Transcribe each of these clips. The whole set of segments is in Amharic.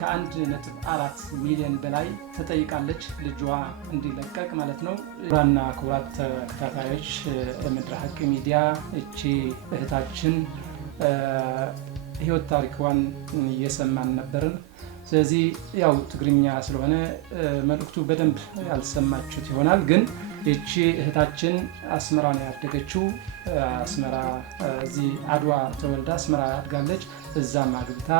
ከ1.4 ሚሊዮን በላይ ተጠይቃለች ልጇ እንዲለቀቅ ማለት ነው። ክቡራንና ክቡራት ተከታታዮች ምድረ ሀቅ ሚዲያ እቺ እህታችን ህይወት ታሪኳን እየሰማን ነበርን። ስለዚህ ያው ትግርኛ ስለሆነ መልእክቱ በደንብ ያልሰማችሁት ይሆናል። ግን እቺ እህታችን አስመራ ነው ያደገችው። አስመራ እዚህ አድዋ ተወልዳ አስመራ አድጋለች። እዛም አግብታ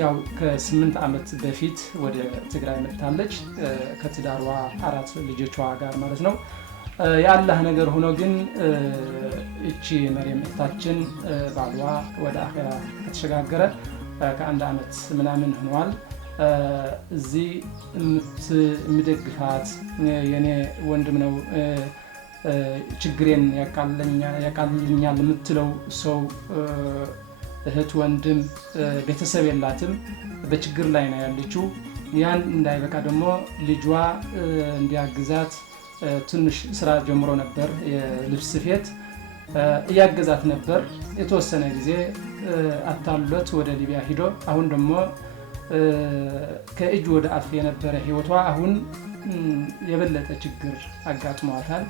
ያው ከ8 ዓመት በፊት ወደ ትግራይ መጥታለች ከትዳሯ 4 ልጆቿ ጋር ማለት ነው። የአላህ ነገር ሆኖ ግን እቺ መርየም እህታችን ባሏ ወደ አኺራ ከተሸጋገረ ከ1 ዓመት ምናምን ሆኗል። እዚህ የሚደግፋት የኔ ወንድም ነው ችግሬን ያቃልልኛል የምትለው ሰው እህት ወንድም ቤተሰብ የላትም። በችግር ላይ ነው ያለችው። ያን እንዳይበቃ ደግሞ ልጇ እንዲያግዛት ትንሽ ስራ ጀምሮ ነበር። የልብስ ስፌት እያገዛት ነበር። የተወሰነ ጊዜ አታሎት ወደ ሊቢያ ሂዶ አሁን ደግሞ ከእጅ ወደ አፍ የነበረ ህይወቷ አሁን የበለጠ ችግር አጋጥሟታል።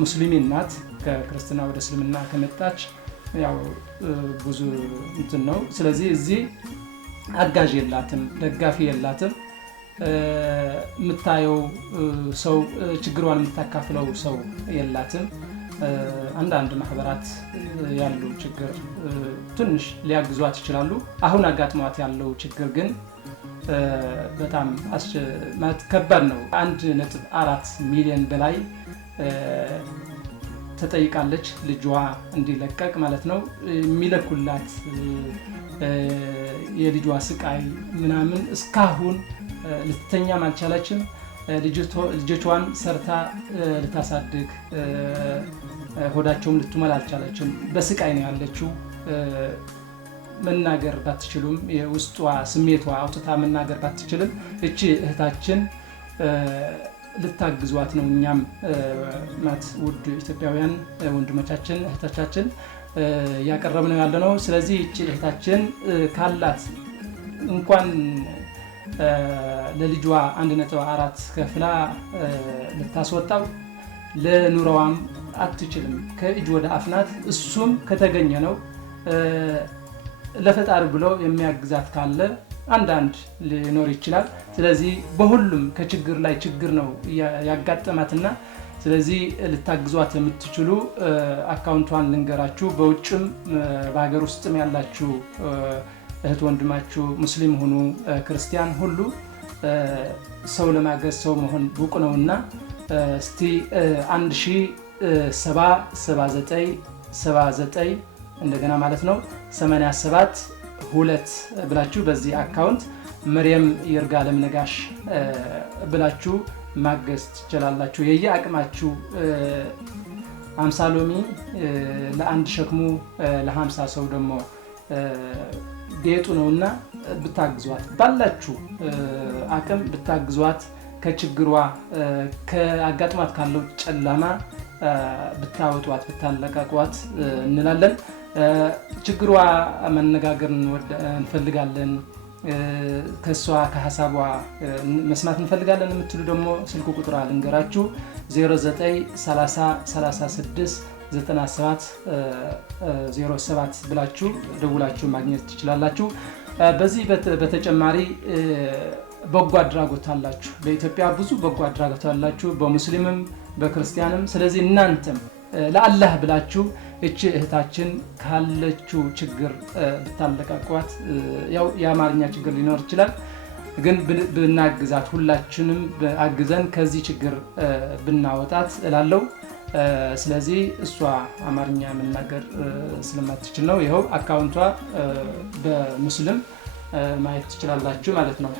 ሙስሊም ናት። ከክርስትና ወደ እስልምና ከመጣች ያው ብዙ እንትን ነው። ስለዚህ እዚህ አጋዥ የላትም፣ ደጋፊ የላትም። የምታየው ሰው ችግሯን የምታካፍለው ሰው የላትም። አንዳንድ ማህበራት ያሉ ችግር ትንሽ ሊያግዟት ይችላሉ። አሁን አጋጥሟት ያለው ችግር ግን በጣም ከባድ ነው። 1.4 ሚሊዮን በላይ ተጠይቃለች ልጇ እንዲለቀቅ ማለት ነው። የሚለኩላት የልጇ ስቃይ ምናምን እስካሁን ልትተኛም አልቻለችም። ልጆቿን ሰርታ ልታሳድግ ሆዳቸውም ልትሞላ አልቻለችም። በስቃይ ነው ያለችው። መናገር ባትችሉም የውስጧ ስሜቷ አውጥታ መናገር ባትችልም እቺ እህታችን ልታግዟት ነው። እኛም ማት ውድ ኢትዮጵያውያን ወንድሞቻችን እህቶቻችን ያቀረብነው ያለነው። ስለዚህ እቺ እህታችን ካላት እንኳን ለልጇ 1.4 ከፍላ ልታስወጣው ለኑሮዋም አትችልም። ከእጅ ወደ አፍናት። እሱም ከተገኘ ነው ለፈጣሪ ብሎ የሚያግዛት ካለ አንዳንድ ሊኖር ይችላል። ስለዚህ በሁሉም ከችግር ላይ ችግር ነው ያጋጠማትና ስለዚህ ልታግዟት የምትችሉ አካውንቷን ልንገራችሁ። በውጭም በሀገር ውስጥም ያላችሁ እህት ወንድማችሁ ሙስሊም ሆኑ ክርስቲያን ሁሉ ሰው ለማገዝ ሰው መሆን ብቁ ነውና እስቲ 1779 እንደገና ማለት ነው 87 ብላችሁ በዚህ አካውንት መርየም ይርጋለም ነጋሽ ብላችሁ ማገዝ ትችላላችሁ። የየአቅማችሁ 50 ሎሚ ለአንድ ሸክሙ ለ50 ሰው ደግሞ ጌጡ ነውና ብታግዟት፣ ባላችሁ አቅም ብታግዟት፣ ከችግሯ ከአጋጥሟት ካለው ጨለማ ብታወጧት ብታለቃቋት እንላለን። ችግሯ መነጋገር እንፈልጋለን። ከሷ ከሐሳቧ መስማት እንፈልጋለን የምትሉ ደግሞ ስልኩ ቁጥር ልንገራችሁ 0936969707 ብላችሁ ደውላችሁ ማግኘት ትችላላችሁ። በዚህ በተጨማሪ በጎ አድራጎት አላችሁ። በኢትዮጵያ ብዙ በጎ አድራጎት አላችሁ፣ በሙስሊምም በክርስቲያንም። ስለዚህ እናንተም ለአላህ ብላችሁ እቺ እህታችን ካለችው ችግር ብታለቃቋት፣ ያው የአማርኛ ችግር ሊኖር ይችላል፣ ግን ብናግዛት፣ ሁላችንም አግዘን ከዚህ ችግር ብናወጣት እላለሁ። ስለዚህ እሷ አማርኛ መናገር ስለማትችል ነው። ይኸው አካውንቷ በሙስሊም ማየት ትችላላችሁ ማለት ነው።